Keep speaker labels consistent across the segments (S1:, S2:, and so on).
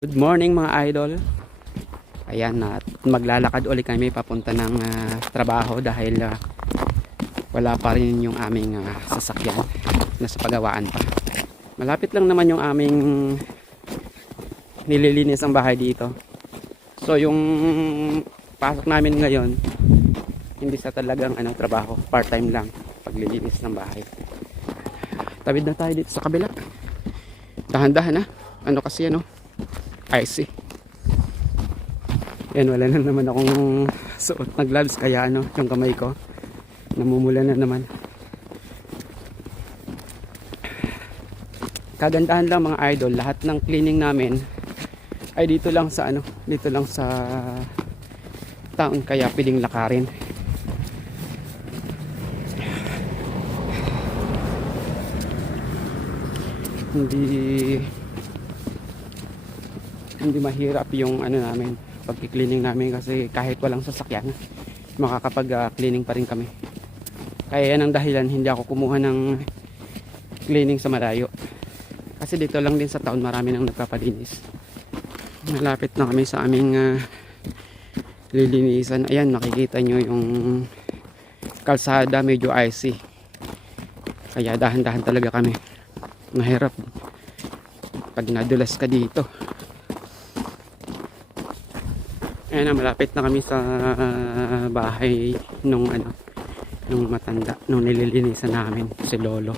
S1: Good morning mga idol. Ayan at maglalakad ulit kami papunta ng ah, trabaho dahil ah, wala pa rin yung aming ah, sasakyan nasa pagawaan pa. Malapit lang naman yung aming nililinis ang bahay dito. So yung pasok namin ngayon hindi sa talagang ano trabaho, part-time lang paglilinis ng bahay. Tawid na tayo dito sa kabila. Dahan-dahan na. Ano kasi ano? I see. Yan, wala na naman akong suot na gloves kaya ano, yung kamay ko. Namumula na naman. Kagandahan lang mga idol, lahat ng cleaning namin ay dito lang sa ano, dito lang sa taon kaya piling lakarin. Hindi hindi mahirap yung ano namin pagki-cleaning namin kasi kahit walang sasakyan makakapag-cleaning pa rin kami. Kaya yan ang dahilan hindi ako kumuha ng cleaning sa malayo. Kasi dito lang din sa town marami nang nagpapalinis. Malapit na kami sa aming ah, lilinisan. Ayan makikita nyo yung kalsada medyo icy. Kaya dahan-dahan talaga kami. Mahirap. Pag nadulas ka dito Ayan na, malapit na kami sa bahay nung ano, nung matanda, nung nililinisan namin si Lolo.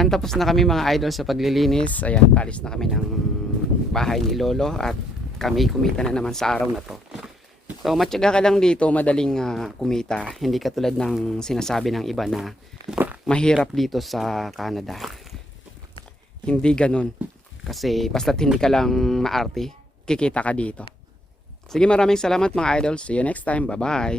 S1: Ayan, tapos na kami mga idol sa paglilinis. Ayan, talis na kami ng bahay ni Lolo at kami kumita na naman sa araw na to. So, matyaga ka lang dito, madaling ah, kumita. Hindi katulad ng sinasabi ng iba na mahirap dito sa Canada. Hindi ganun. Kasi basta't hindi ka lang maarte, kikita ka dito. Sige, maraming salamat mga idol. See you next time. Bye-bye.